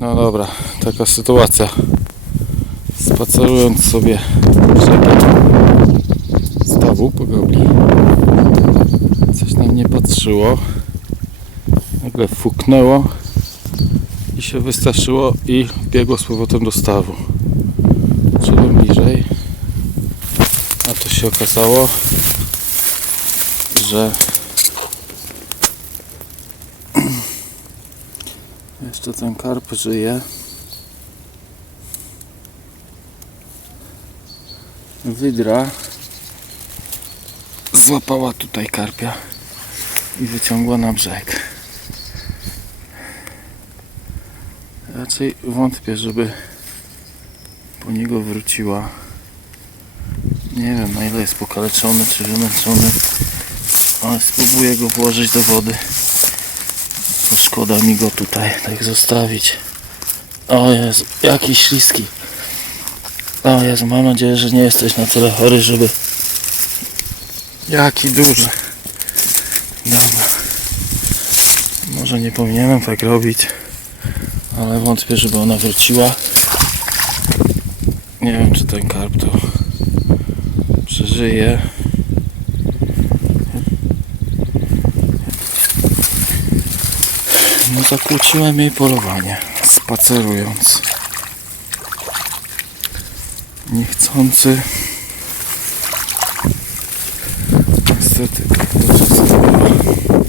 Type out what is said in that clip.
No dobra, taka sytuacja. Spacerując sobie brzegiem stawu po gobli, coś na mnie patrzyło. Nagle fuknęło i się wystraszyło i biegło z powrotem do stawu. Szedłem bliżej, a to się okazało, że jeszcze ten karp żyje. Wydra złapała tutaj karpia i wyciągła na brzeg. Raczej wątpię, żeby po niego wróciła. Nie wiem na ile jest pokaleczony czy wymęczony, ale spróbuję go włożyć do wody. Szkoda mi go tutaj tak zostawić. O Jezu, jaki śliski. O Jezu, mam nadzieję, że nie jesteś na tyle chory, żeby... Jaki duży. Dobra. Może nie powinienem tak robić, ale wątpię, żeby ona wróciła. Nie wiem, czy ten karp to przeżyje. No zakłóciłem jej polowanie, spacerując. Niechcący. Niestety tak to bywa.